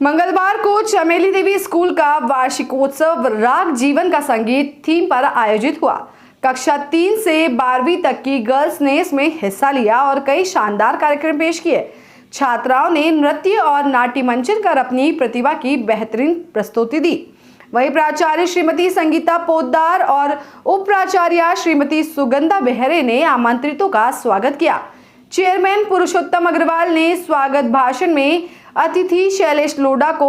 मंगलवार को चमेली देवी स्कूल का वार्षिकोत्सव राग जीवन का संगीत थीम पर आयोजित हुआ। कक्षा 3 से 12वीं तक की गर्ल्स ने इसमें हिस्सा लिया और कई शानदार कार्यक्रम पेश किए। छात्राओं ने नृत्य और नाट्य मंचन कर अपनी प्रतिभा की बेहतरीन प्रस्तुति दी। वहीं प्राचार्य श्रीमती संगीता पोद्दार और उप प्राचार्य श्रीमती सुगंधा बेहरे ने आमंत्रितों का स्वागत किया। चेयरमैन पुरुषोत्तम अग्रवाल ने स्वागत भाषण में अतिथि शैलेश लोढ़ा को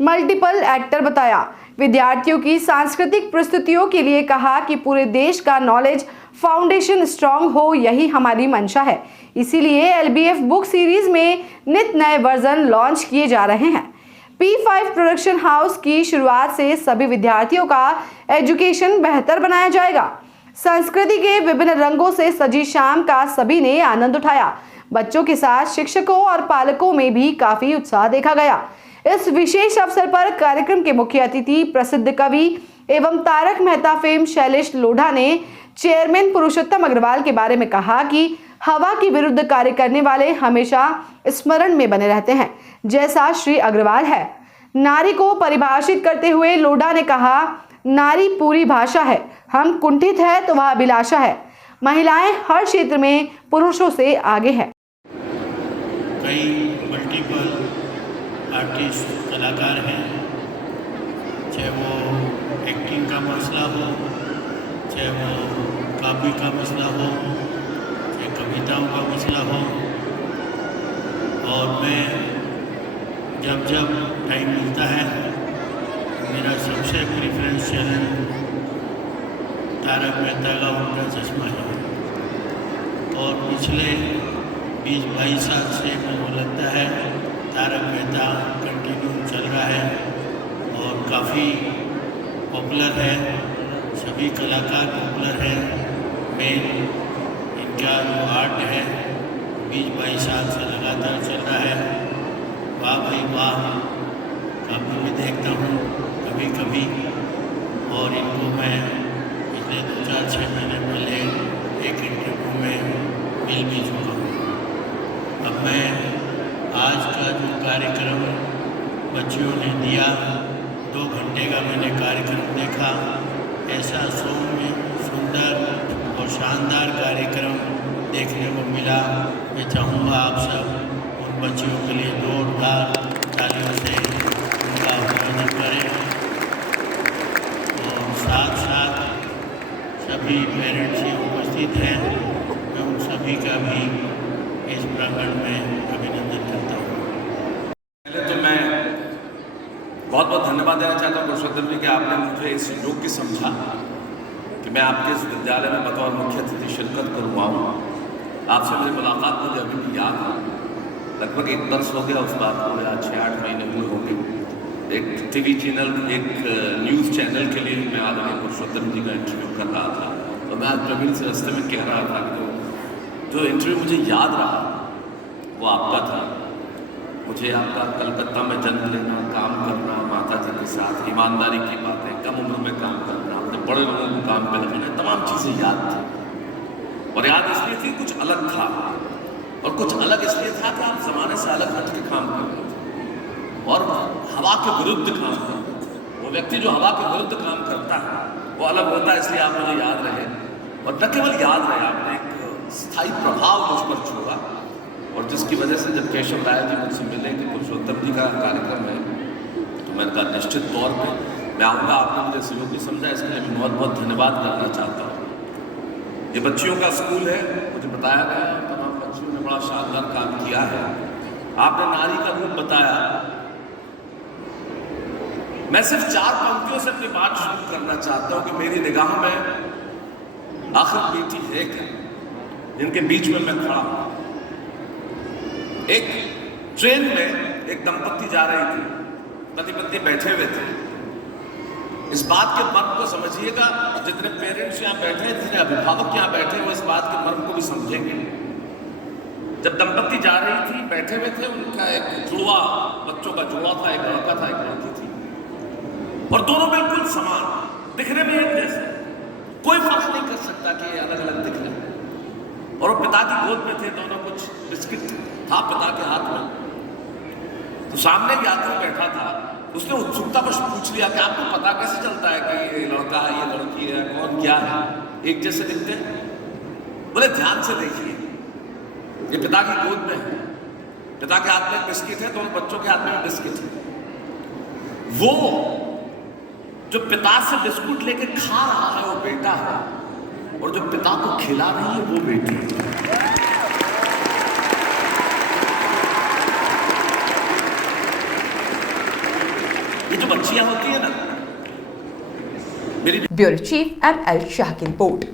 मल्टीपल एक्टर बताया। विद्यार्थियों की सांस्कृतिक प्रस्तुतियों के लिए कहा कि पूरे देश का नॉलेज फाउंडेशन स्ट्रांग हो, यही हमारी मंशा है। इसीलिए LBF बुक सीरीज में नित नए वर्जन लॉन्च किए जा रहे हैं। P5 प्रोडक्शन हाउस की शुरुआत से सभी विद्यार्थियों का एजुकेशन बेहतर बनाया जाएगा। संस्कृति के विभिन्न रंगों से सजी शाम का सभी ने आनंद उठाया। बच्चों के साथ शिक्षकों और पालकों में भी काफी उत्साह देखा गया। इस विशेष अवसर पर कार्यक्रम के मुख्य अतिथि प्रसिद्ध कवि एवं तारक मेहता फेम शैलेश लोढ़ा ने चेयरमैन पुरुषोत्तम अग्रवाल के बारे में कहा कि हवा के विरुद्ध कार्य करने वाले हमेशा स्मरण में बने रहते हैं, जैसा श्री अग्रवाल है। नारी को परिभाषित करते हुए लोढ़ा ने कहा, नारी पूरी भाषा है, हम कुंठित है तो वह अभिलाषा है। महिलाएं हर क्षेत्र में पुरुषों से आगे है। कई मल्टीपल आर्टिस्ट कलाकार हैं, चाहे वो एक्टिंग का मसला हो, चाहे वो काव्य का मसला हो, चाहे कविताओं का मसला हो। और मैं जब टाइम मिलता है मेरा सबसे प्रेफरेंस चैनल तारक मेहता का उल्टा चश्मा है। और पिछले 20-22 साल से मुझे लगता है तारक मेहता कंटिन्यू चल रहा है और काफ़ी पॉपुलर है, सभी कलाकार पॉपुलर हैं। मेन इनका जो आर्ट है 20-22 साल से लगातार चल रहा है। वाह भाई वाह, काफ़ी भी देखता हूँ कभी कभी। और इनको मैं पिछले 2-4-6 महीने पहले एक इंटरव्यू में मिल भी चुका हूँ। अब मैं आज का जो कार्यक्रम बच्चियों ने दिया, 2 घंटे का मैंने कार्यक्रम देखा। ऐसा सौम्य, सुंदर और शानदार कार्यक्रम देखने को मिला। मैं चाहूँगा आप सब उन बच्चियों के लिए जोरदार तालियों से उनका अभिनंदन करें। और साथ साथ सभी पेरेंट्स ही उपस्थित हैं, मैं उन सभी का भी इस प्रांगण में अभिनंदन करता हूँ। पहले तो मैं बहुत बहुत धन्यवाद देना चाहता हूँ पुरुषोत्तम जी कि आपने मुझे इस योग्य समझा कि मैं आपके इस विद्यालय में बतौर मुख्य अतिथि शिरकत करवाऊँ। आपसे मेरी मुलाकात मुझे अभी भी याद है, लगभग 1 वर्ष हो गया उस बात को, या 6-8 महीने हुए होंगे। एक TV चैनल, एक न्यूज़ चैनल के लिए मैं आदरणीय पुरुषोत्तम जी का इंटरव्यू कर रहा था। और मैं आज प्रवीण से रास्ते में कह रहा था कि जो इंटरव्यू मुझे याद रहा वो आपका था। मुझे आपका कलकत्ता में जन्म लेना, काम करना, माता जी के साथ ईमानदारी की बातें, कम उम्र में काम करना, अपने बड़े लोगों को काम पे लगाना, तमाम चीज़ें याद थी। और याद इसलिए थी कुछ अलग था, और कुछ अलग इसलिए था कि आप ज़माने से अलग हट के काम कर रहे थे और हवा के विरुद्ध काम कर रहे थे। वो व्यक्ति जो हवा के विरुद्ध काम करता है वो अलग होता है, इसलिए आप मुझे याद रहे। और न केवल याद रहे, आपने एक स्थायी प्रभाव मुझ पर छोड़ा। और जिसकी वजह से जब केशव राय जी मुझसे मिले कि पुरुषोत्तम जी का कार्यक्रम है, तो मैंने कहा निश्चित तौर पे मैं आऊँगा। आपने मुझे सहयोगी समझा, इसके लिए मैं बहुत बहुत धन्यवाद करना चाहता हूँ। ये बच्चियों का स्कूल है, मुझे बताया गया, तमाम बच्चियों ने बड़ा शानदार काम किया है। आपने नारी का रूप बताया। मैं सिर्फ 4 पंक्तियों से अपनी बात शुरू करना चाहता हूँ कि मेरी निगाह में आखिर बेटी है क्या, जिनके बीच में मैं खड़ा हूँ। एक ट्रेन में एक दंपत्ति जा रही थी, पति पत्नी बैठे हुए थे। इस बात के मर्म को समझिएगा, जितने पेरेंट्स यहाँ बैठे हैं, जितने अभिभावक यहाँ बैठे हैं, वो इस बात के मर्म को भी समझेंगे। जब दंपत्ति जा रही थी, बैठे हुए थे, उनका एक जुड़वा बच्चों का जुड़वा था, एक लड़का था, एक लड़की थी, और दोनों बिल्कुल समान, दिखने में एक जैसे, कोई फर्क नहीं कर सकता कि ये अलग अलग दिख रहे हैं। और वो पिता की गोद में थे, दोनों कुछ बिस्किट था पिता के हाथ में। तो सामने एक यात्री बैठा था, उसने उत्सुकता को पूछ लिया कि आपको पता कैसे चलता है कि ये लड़का है, ये लड़की है, कौन क्या है, एक जैसे दिखते हैं? बोले ध्यान से देखिए, ये पिता की गोद में है, पिता के हाथ में बिस्किट है, दोनों बच्चों के हाथ में बिस्किट है। वो जो पिता से बिस्कुट लेके खा रहा है वो बेटा है, और जो पिता को खिला रही है वो बेटी है। ये जो बच्चियां होती है ना, मेरी ब्यूरो चीफ ML शाह की रिपोर्ट।